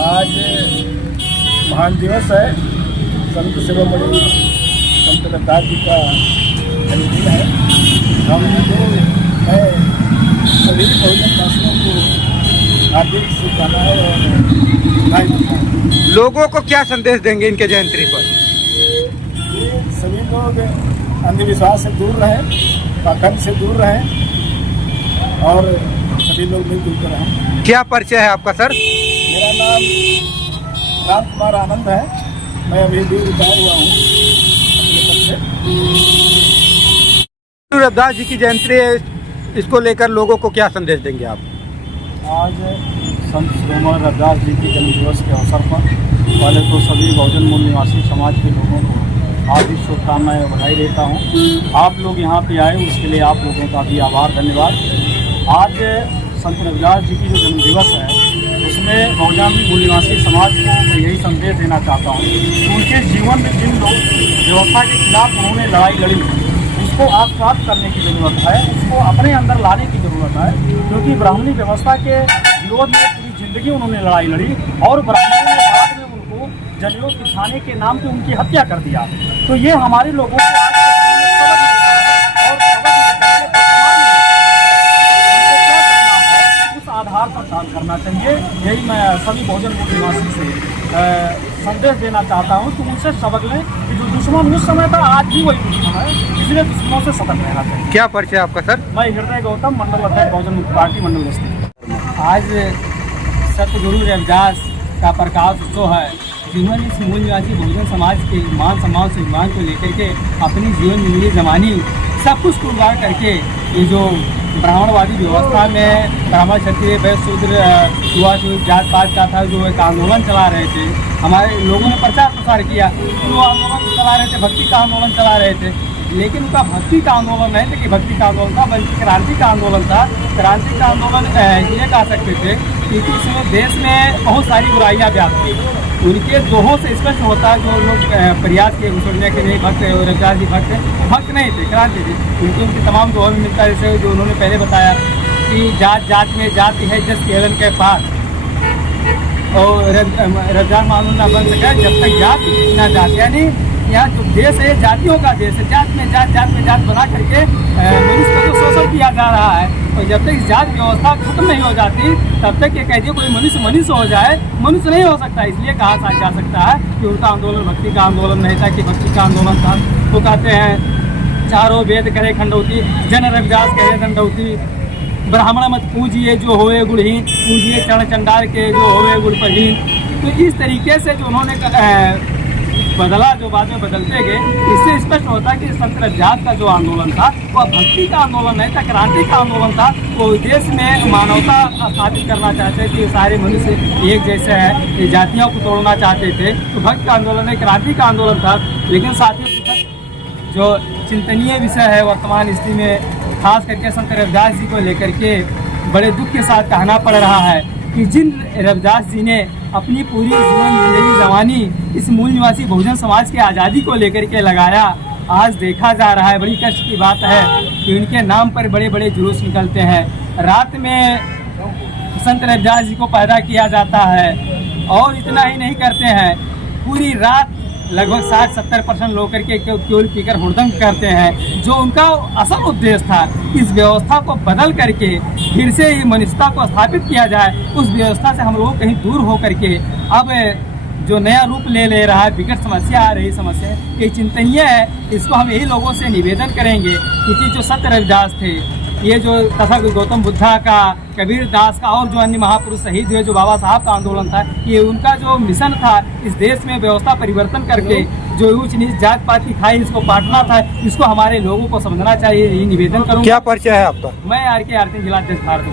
आज महान दिवस है, संत शिरोमणि संत रविदास जी का जन्मदिन है। हम जो है सभी बहुजनवासियों को हार्दिक शुभकामनाएं और बधाई देता हूं। लोगों को क्या संदेश देंगे इनके जयंती पर? सभी लोग अंधविश्वास से दूर रहें, पाखंड से दूर रहें और सभी लोग मिलजुल कर रहें। क्या परिचय है आपका सर? मेरा नाम राम कुमार आनंद है। मैं अभी भी रिटायर हुआ हूँ अपने पद से। रविदास जी की जयंती है, इसको लेकर लोगों को क्या संदेश देंगे आप? आज संत शिरोमणि रविदास जी के जन्म दिवस के अवसर पर पहले तो सभी बहुजन मूल निवासी समाज के लोगों को हार्दिक शुभकामनाएं बधाई देता हूं। आप लोग यहाँ पे आए उसके लिए आप लोगों का भी आभार, धन्यवाद। आज संत रविदास जी की जो जन्म दिवस है उसमें बहुजन मूल निवासी समाज को मैं यही संदेश देना चाहता हूँ कि उनके जीवन में जिन लोग व्यवस्था के खिलाफ उन्होंने लड़ाई लड़ी उसको आत्मसात करने की ज़रूरत है, उसको अपने अंदर लाने की ज़रूरत है, क्योंकि ब्राह्मणी व्यवस्था के विरोध में पूरी जिंदगी उन्होंने लड़ाई लड़ी और ब्राह्मणों ने बाद में उनको जनेऊ दिखाने के नाम पे उनकी हत्या कर दिया। तो ये हमारे लोगों को आज उस आधार पर काम करना चाहिए। यही मैं सभी बहुजन मूल निवासी से संदेश देना चाहता हूँ कि उनसे सबक लें कि जो दुश्मन उस समय था आज भी वही दुश्मन है, इसलिए दुश्मनों से सबक लेना चाहिए। क्या परिचय आपका सर? मैं हृदय गौतम, मंडल अध्यक्ष बहुजन मुक्ति पार्टी मंडल बस्ती। आज सतगुरु रविदास का प्रकाश उत्सव है, जिन्होंने इस मूल निवासी बहुजन समाज के मान सम्मान स्वाभिमान को लेकर के अपनी जीवन जिंदगी जमानी सब कुछ कुर्बान करके ये जो ब्राह्मणवादी व्यवस्था में ब्राह्मण क्षत्रिय वैश्य शूद्र युवा जात पात का था जो एक आंदोलन चला रहे थे, हमारे लोगों ने प्रचार प्रसार किया, जो आंदोलन चला रहे थे भक्ति का आंदोलन चला रहे थे, लेकिन उनका भक्ति का आंदोलन नहीं था कि भक्ति का आंदोलन था, बल्कि क्रांति का आंदोलन था। क्रांति का आंदोलन ये कह सकते थे क्योंकि इसमें देश में बहुत सारी बुराइयाँ व्याप्त थी। उनके दोहों से स्पष्ट होता है जो लोग प्रयास किए घुसड़ने के लिए भक्त रविदास जी भक्त नहीं थे, क्रांति थे। उनके तमाम दोहों में मिलता है, जैसे जो उन्होंने पहले बताया कि जात जात में जाति है जस केलन के पास, और रविदास मानव ना बन सका जब तक जात ना जात, यानी यहाँ जो देश है जातियों का देश है, जात में जात बना करके मनुष्य को तो शोषण किया जा रहा है। और जब तक इस जात व्यवस्था खत्म नहीं हो जाती तब तक ये कह दिए कोई मनुष्य हो जाए, मनुष्य नहीं हो सकता। इसलिए कहा जा सकता है कि उनका आंदोलन भक्ति का आंदोलन नहीं था कि भक्ति का आंदोलन था। वो कहते हैं चारों वेद करे खंडौती, जन रविदास करे दंडौती, ब्राह्मण मत पूजिए जो होए गुणहीन, पूजिए चरण चंडाल के जो होए गुण परहीन। तो इस तरीके से जो उन्होंने बदला, जो बाद में बदलते गए, इससे स्पष्ट होता है कि संत रविदास का जो आंदोलन था वह भक्ति का आंदोलन नहीं था, क्रांति का आंदोलन था। वो देश में मानवता स्थापित करना चाहते थे, सारे मनुष्य एक जैसे हैं, ये जातियों को तोड़ना चाहते थे। तो भक्ति का आंदोलन है, क्रांति का आंदोलन था। लेकिन साथियों जो चिंतनीय विषय है वर्तमान स्थिति में, खास करके संत रविदास जी को लेकर के बड़े दुख के साथ कहना पड़ रहा है कि जिन रविदास जी ने अपनी पूरी जीवन जिंदगी जवानी इस मूल निवासी बहुजन समाज की आज़ादी को लेकर के लगाया, आज देखा जा रहा है, बड़ी कष्ट की बात है कि उनके नाम पर बड़े बड़े जुलूस निकलते हैं। रात में संत रविदास जी को पैदा किया जाता है और इतना ही नहीं करते हैं, पूरी रात लगभग 60-70% लोग करके केवल पीकर हुड़दंग करते हैं। जो उनका असल उद्देश्य था इस व्यवस्था को बदल करके फिर से मनुष्यता को स्थापित किया जाए, उस व्यवस्था से हम लोग कहीं दूर हो करके अब जो नया रूप ले रहा है, विकट समस्या आ रही समस्या ये चिंतनीय है। इसको हम यही लोगों से निवेदन करेंगे क्योंकि जो संत रविदास थे, ये जो तथागत गौतम बुद्धा का, कबीर दास का और जो अन्य महापुरुष शहीद हुए, जो बाबा साहब का आंदोलन था, ये उनका जो मिशन था इस देश में व्यवस्था परिवर्तन करके जो ऊंच नीच जात पात की खाई इसको बांटना था, इसको हमारे लोगों को समझना चाहिए। यही निवेदन करूँगा। क्या परिचय है आपका? मैं RK आरती जिला अध्यक्ष भारत।